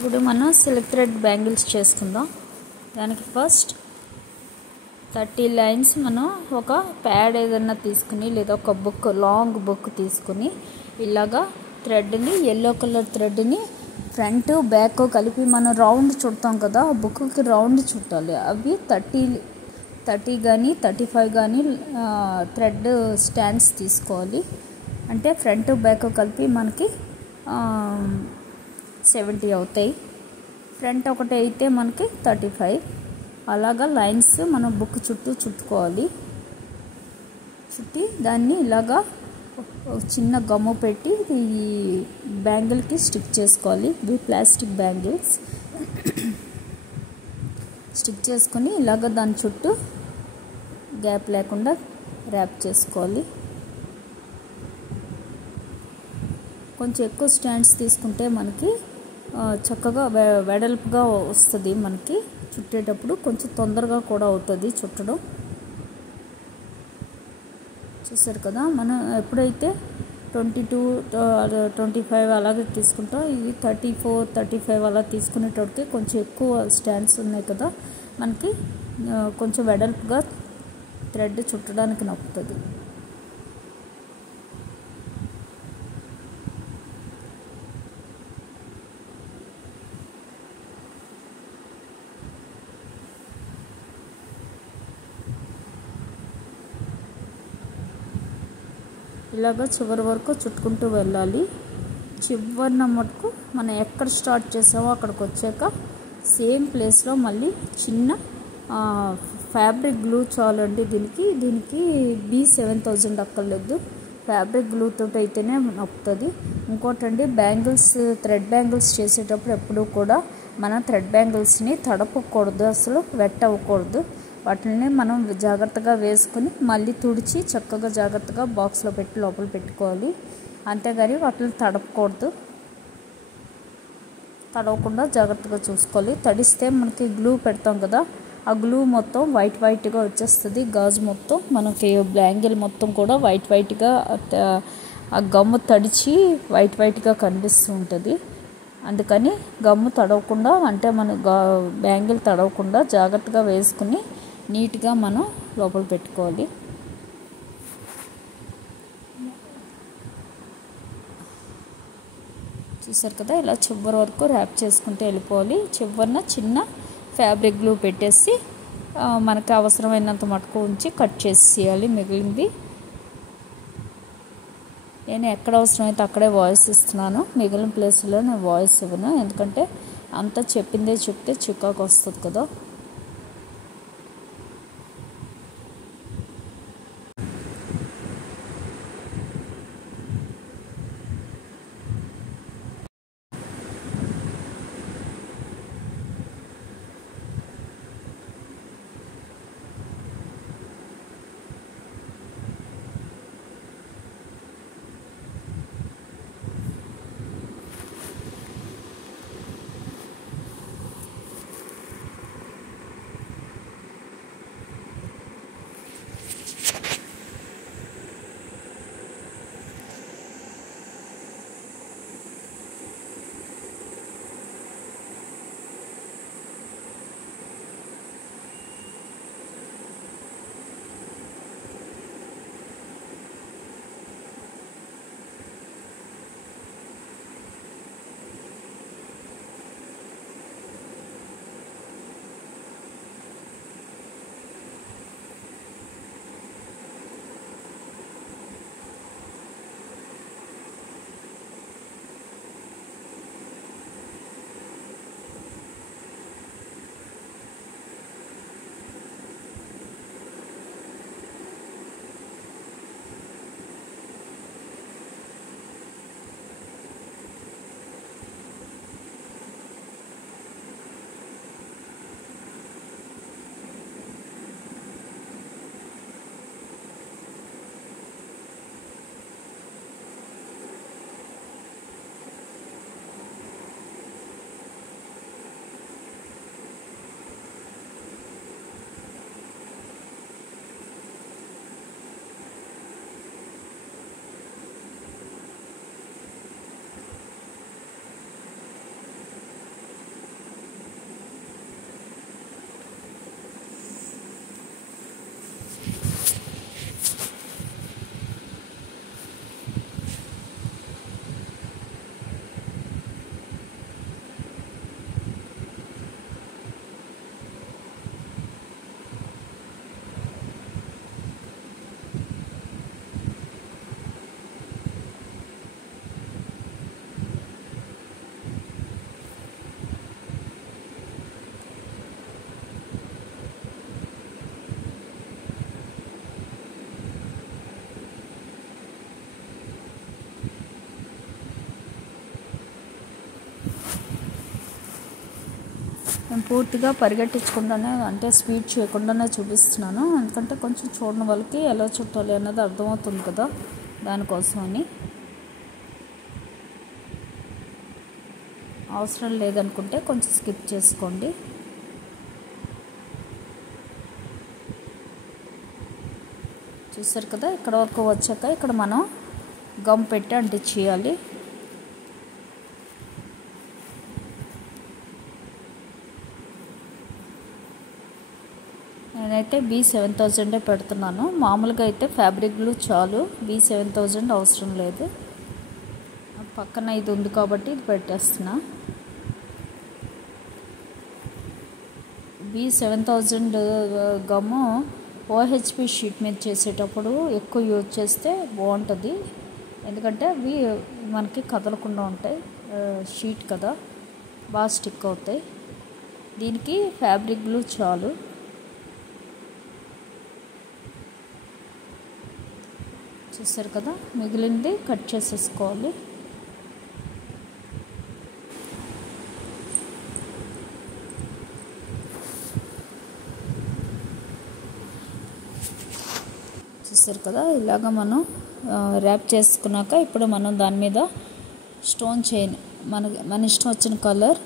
ఇప్పుడు మనం silk thread bangles చేసుకుందాం. దానికి ఫస్ట్ 30 లైన్స్ మనం ఒక ప్యాడ్ ఏదైనా తీసుకుని లేదా ఒక బుక్ లాంగ్ బుక్ తీసుకుని ఇలాగా థ్రెడ్ని ఎల్లో కలర్ థ్రెడ్ని ఫ్రంట్ బ్యాక్ కలిపి మనం రౌండ్ చుడతాం కదా, ఆ బుక్కి రౌండ్ చుట్టాలి. అవి 30 కానీ 35 కానీ థ్రెడ్ స్టాండ్స్ తీసుకోవాలి. అంటే ఫ్రంట్ బ్యాక్ కలిపి మనకి 70 అవుతాయి. ఫ్రంట్ ఒకటి అయితే మనకి 35. అలాగా లైన్స్ మనం బుక్ చుట్టూ చుట్టుకోవాలి. చుట్టి దాన్ని ఇలాగా చిన్న గమ్ము పెట్టి ఈ బ్యాంగిల్కి స్టిక్ చేసుకోవాలి. ఇవి ప్లాస్టిక్ బ్యాంగిల్స్. స్టిక్ చేసుకొని ఇలాగ దాని చుట్టూ గ్యాప్ లేకుండా ర్యాప్ చేసుకోవాలి. కొంచెం ఎక్కువ స్టాండ్స్ తీసుకుంటే మనకి చక్కగా వెడల్పుగా వస్తుంది. మనకి చుట్టేటప్పుడు కొంచెం తొందరగా కూడా అవుతుంది చుట్టడం. చూసారు కదా, మనం ఎప్పుడైతే 22, 25 అలాగే తీసుకుంటాం, ఇవి 34, 35 అలా తీసుకునేటప్పటికి కొంచెం ఎక్కువ స్టాండ్స్ ఉన్నాయి కదా, మనకి కొంచెం వెడల్పుగా థ్రెడ్ చుట్టడానికి నొప్పుతుంది. ఇలాగ చివరి వరకు చుట్టుకుంటూ వెళ్ళాలి. చివరిన మటుకు మనం ఎక్కడ స్టార్ట్ చేసామో అక్కడికి వచ్చాక సేమ్ ప్లేస్లో మళ్ళీ చిన్న ఫ్యాబ్రిక్ గ్లూ చాలండి. దీనికి B7000 అక్కర్లేదు. ఫ్యాబ్రిక్ గ్లూ తోటి అయితేనే నొప్పుతుంది. ఇంకోటండి, బ్యాంగిల్స్ థ్రెడ్ బ్యాంగిల్స్ చేసేటప్పుడు ఎప్పుడూ కూడా మన థ్రెడ్ బ్యాంగిల్స్ని తడపకూడదు, అసలు వెట్ అవ్వకూడదు. వాటిని మనం జాగ్రత్తగా వేసుకుని మళ్ళీ తుడిచి చక్కగా జాగ్రత్తగా బాక్స్లో పెట్టి లోపల పెట్టుకోవాలి. అంతేగాని వాటిని తడపకూడదు. తడవకుండా జాగ్రత్తగా చూసుకోవాలి. తడిస్తే మనకి గ్లూ పెడతాం కదా, ఆ గ్లూ మొత్తం వైట్గా వచ్చేస్తుంది. గాజు మొత్తం మనకి బ్యాంగిల్ మొత్తం కూడా వైట్గా ఆ గమ్ము తడిచి వైట్గా కనిపిస్తూ ఉంటుంది. అందుకని గమ్ము తడవకుండా, అంటే మన బ్యాంగిల్ తడవకుండా జాగ్రత్తగా వేసుకుని నీట్గా మనం లోపల పెట్టుకోవాలి. చూసారు కదా, ఇలా చివరి వరకు ర్యాప్ చేసుకుంటూ వెళ్ళిపోవాలి. చివరిన చిన్న ఫ్యాబ్రిక్ గ్లూ పెట్టేసి మనకు అవసరమైనంత మటుకు ఉంచి కట్ చేసేయాలి. మిగిలింది నేను ఎక్కడ అవసరమైతే అక్కడే వాయిస్ ఇస్తున్నాను. మిగిలిన ప్లేస్లో నేను వాయిస్ ఇవ్వను, ఎందుకంటే అంతా చెప్పిందే చెప్తే చికాకు వస్తుంది కదా. నేను పూర్తిగా పరిగెట్టించకుండానే అంటే స్పీడ్ చేయకుండానే చూపిస్తున్నాను, ఎందుకంటే కొంచెం చూడని వాళ్ళకి ఎలా చుట్టాలి అన్నది అర్థమవుతుంది కదా, దానికోసమని. అవసరం లేదనుకుంటే కొంచెం స్కిప్ చేసుకోండి. చూసారు కదా, ఇక్కడ వరకు వచ్చాక ఇక్కడ మనం గమ్ పెట్టి అంటించేయాలి. నేనైతే B7000 పెడుతున్నాను. మామూలుగా అయితే ఫ్యాబ్రిక్ గ్లూ చాలు, B7000 అవసరం లేదు. పక్కన ఇది ఉంది కాబట్టి ఇది పెట్టేస్తున్నా. B7000 గమ్ము OHP షీట్ మీద చేసేటప్పుడు ఎక్కువ యూజ్ చేస్తే బాగుంటుంది, ఎందుకంటే అవి మనకి కదలకుండా ఉంటాయి, షీట్ కదా, బాగా స్టిక్ అవుతాయి. దీనికి ఫ్యాబ్రిక్ గ్లూ చాలు. చూసారు కదా, మిగిలింది కట్ చేసేసుకోవాలి. చూసారు కదా, ఇలాగ మనం ర్యాప్ చేసుకున్నాక ఇప్పుడు మనం దాని మీద స్టోన్ చైన్ మన ఇష్టం వచ్చిన కలర్,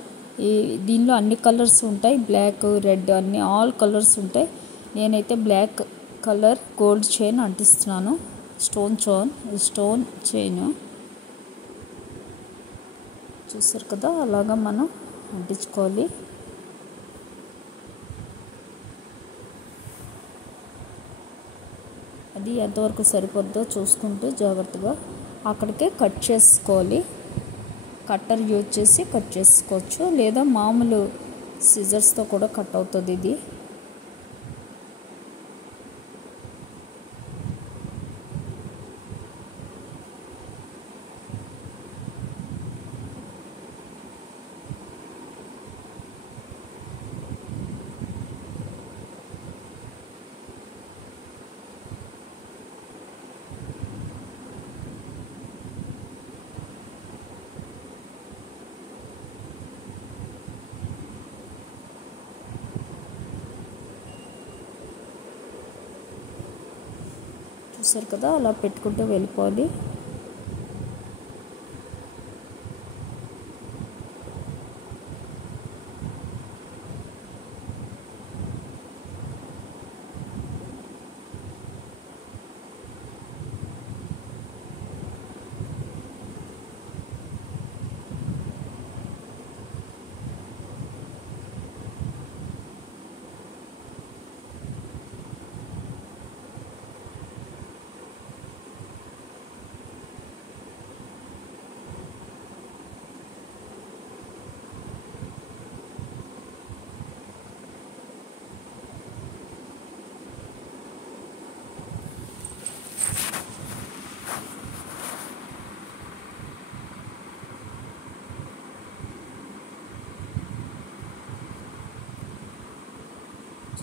దీనిలో అన్ని కలర్స్ ఉంటాయి, బ్లాక్, రెడ్ అన్ని ఆల్ కలర్స్ ఉంటాయి. నేనైతే బ్లాక్ కలర్ గోల్డ్ చైన్ అంటిస్తున్నాను, స్టోన్ చైన్. చూసారు కదా, అలాగా మనం అంటించుకోవాలి. అది ఎంతవరకు సరిపోద్దో చూసుకుంటూ జాగ్రత్తగా అక్కడికే కట్ చేసుకోవాలి. కట్టర్ యూజ్ చేసి కట్ చేసుకోవచ్చు, లేదా మామూలు సిజర్స్తో కూడా కట్ అవుతుంది ఇది. చూసారు కదా, అలా పెట్టుకుంటూ వెళ్ళిపోవాలి.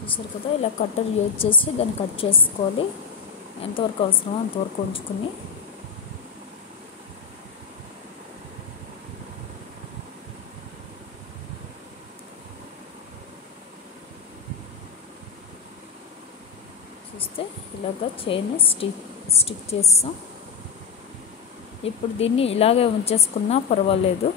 చూసారు కదా, ఇలా కట్టర్ యూజ్ చేసి దాన్ని కట్ చేసుకోవాలి. ఎంతవరకు అవసరమో అంతవరకు ఉంచుకుని చూస్తే ఇలాగ చైన్ స్టిక్ చేస్తాం. ఇప్పుడు దీన్ని ఇలాగే ఉంచేసుకున్నా పర్వాలేదు.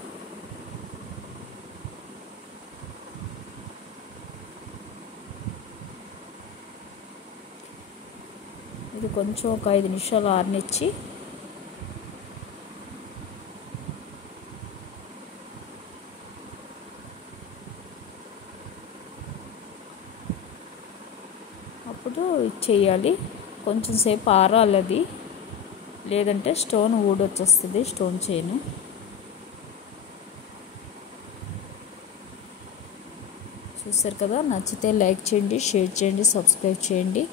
ఇది కొంచెం ఒక 5 నిమిషాలు ఆరనిచ్చి అప్పుడు చేయాలి. కొంచెం సేపు ఆరాలి అది, లేదంటే స్టోన్ ఊడొచ్చేస్తుంది, స్టోన్ చైన్. చూసారు కదా, నచ్చితే లైక్ చేయండి, షేర్ చేయండి, సబ్స్క్రైబ్ చేయండి.